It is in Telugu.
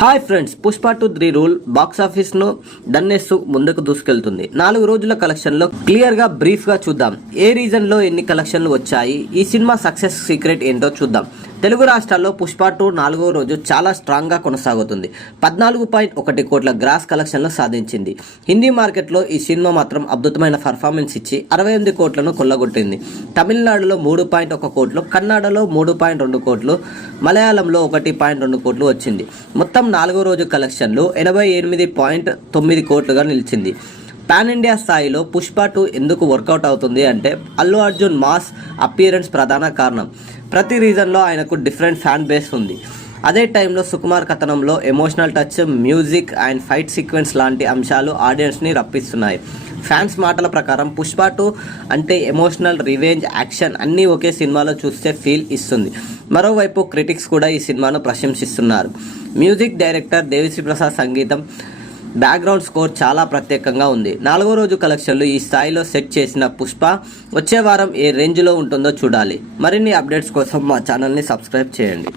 Hi friends, Pushpa 2 3 rule box office ను దన్నేస్తూ ముందుకు దూసుకెళ్తుంది. 4 రోజుల కలెక్షన్ లో క్లియర్ గా బ్రీఫ్ గా చూద్దాం. ఏ రీజన్ లో ఎన్ని కలెక్షన్లు వచ్చాయి, ఈ సినిమా సక్సెస్ సీక్రెట్ ఏంటో చూద్దాం. తెలుగు రాష్ట్రాల్లో పుష్ప 2 4వ రోజు చాలా స్ట్రాంగ్ గా కొనసాగుతుంది. 14.1 కోట్ల గ్రాస్ కలెక్షన్లు సాధించింది. హిందీ మార్కెట్లో ఈ సినిమా మాత్రం అద్భుతమైన పర్ఫార్మెన్స్ ఇచ్చి 68 కోట్లను కొల్లగొట్టింది. తమిళనాడులో 3.1 కోట్లు, కన్నడలో 3.2 కోట్లు, మలయాళంలో 1.2 కోట్లు వచ్చింది. మొత్తం 4వ రోజు కలెక్షన్లు 88.9 కోట్లుగా నిలిచింది. పాన్ ఇండియా స్థాయిలో పుష్ప 2 ఎందుకు వర్కౌట్ అవుతుంది అంటే అల్లు అర్జున్ మాస్ అపియరెన్స్ ప్రధాన కారణం. ప్రతి రీజన్లో ఆయనకు డిఫరెంట్ ఫ్యాన్ బేస్ ఉంది. అదే టైంలో సుకుమార్ కథనంలో emotional touch, music and fight sequence లాంటి అంశాలు ఆడియన్స్ని రప్పిస్తున్నాయి. ఫ్యాన్స్ మాటల ప్రకారం పుష్ప 2 అంటే ఎమోషనల్, రివెంజ్, యాక్షన్ అన్నీ ఒకే సినిమాలో చూస్తే ఫీల్ ఇస్తుంది. మరోవైపు క్రిటిక్స్ కూడా ఈ సినిమాను ప్రశంసిస్తున్నారు. మ్యూజిక్ డైరెక్టర్ దేవిశ్రీ ప్రసాద్ సంగీతం, బ్యాక్గ్రౌండ్ స్కోర్ చాలా ప్రత్యేకంగా ఉంది. 4వ రోజు కలెక్షన్లు ఈ స్థాయిలో సెట్ చేసిన పుష్ప వచ్చే వారం ఏ రేంజ్లో ఉంటుందో చూడాలి. మరిన్ని అప్డేట్స్ కోసం మా ఛానల్ని సబ్స్క్రైబ్ చేయండి.